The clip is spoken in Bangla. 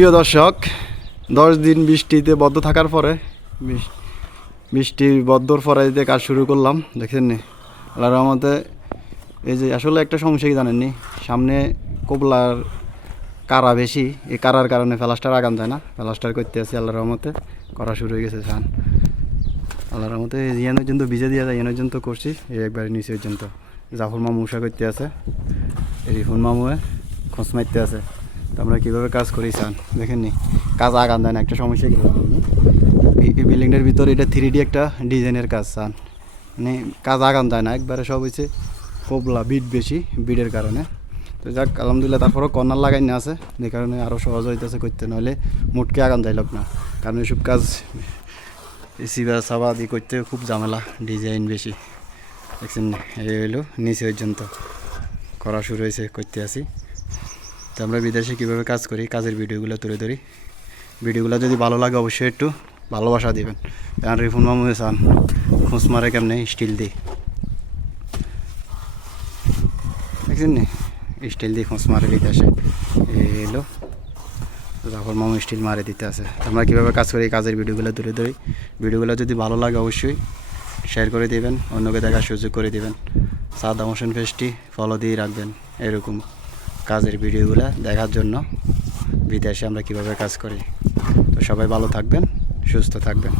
প্রিয় দর্শক, 10 দিন বৃষ্টিতে বদ্ধ থাকার পরে বৃষ্টির বদ্ধর পরে যে কাজ শুরু করলাম, দেখেন নি আল্লাহর রহমতে। এই যে আসলে একটা সমস্যা কি জানেননি, সামনে কোবলার কারা বেশি, এই কারার কারণে প্লাস্টার আগান যায় না। প্লাস্টার করতে আছে আল্লাহর রহমতে, করা শুরু হয়ে গেছে সান আল্লাহর রহমতে। ইয়ান পর্যন্ত ভিজে দিয়ে যায়, ইয়ান পর্যন্ত করছি, এই একবারে নিচে পর্যন্ত। জাফর মামু উষা করতে আছে, রিফুন মামুয়ে খোঁজ মারতে আছে। তো আমরা কীভাবে কাজ করি চান দেখেন নি, কাজ আগান দেয় না। একটা সমস্যা কি এই বিল্ডিংটার ভিতরে এটা 3D একটা ডিজাইনের কাজ চান, মানে কাজ আগান দেয় না একবারে। সব হয়েছে কোবলা বিট বেশি, বিটের কারণে। তো যাক আলহামদুলিল্লাহ, তারপরেও কর্নার লাগাই না আছে, যে কারণে আরও সহজ হইতেছে করতে, নইলে মুটকে আগান যায় লোক না। কারণ এইসব কাজ সিবা সাবা দিয়ে করতে খুব ঝামেলা, ডিজাইন বেশি। দেখছেন এই হইলো নিচে পর্যন্ত করা শুরু হয়েছে, করতে আসি। তো আমরা বিদেশে কীভাবে কাজ করি, কাজের ভিডিওগুলো তুলে ধরি। ভিডিওগুলো যদি ভালো লাগে অবশ্যই একটু ভালোবাসা দিবেন। কারণ রিফুন মামু চান খোঁজ মারে কেমনে স্টিল দিই, দেখছেন নি স্টিল দিয়ে খোঁজ মারে বিদেশে। এই এলো জাফর মামু স্টিল মারে দিতে আছে। আমরা কীভাবে কাজ করি, কাজের ভিডিওগুলো তুলে ধরি। ভিডিওগুলো যদি ভালো লাগে অবশ্যই শেয়ার করে দিবেন, অন্যকে দেখার সুযোগ করে দিবেন। সাদা মোশন পেজটি ফলো দিয়ে রাখবেন, এরকম কাজের ভিডিওগুলো দেখার জন্য বিদেশে আমরা কীভাবে কাজ করি। তো সবাই ভালো থাকবেন, সুস্থ থাকবেন।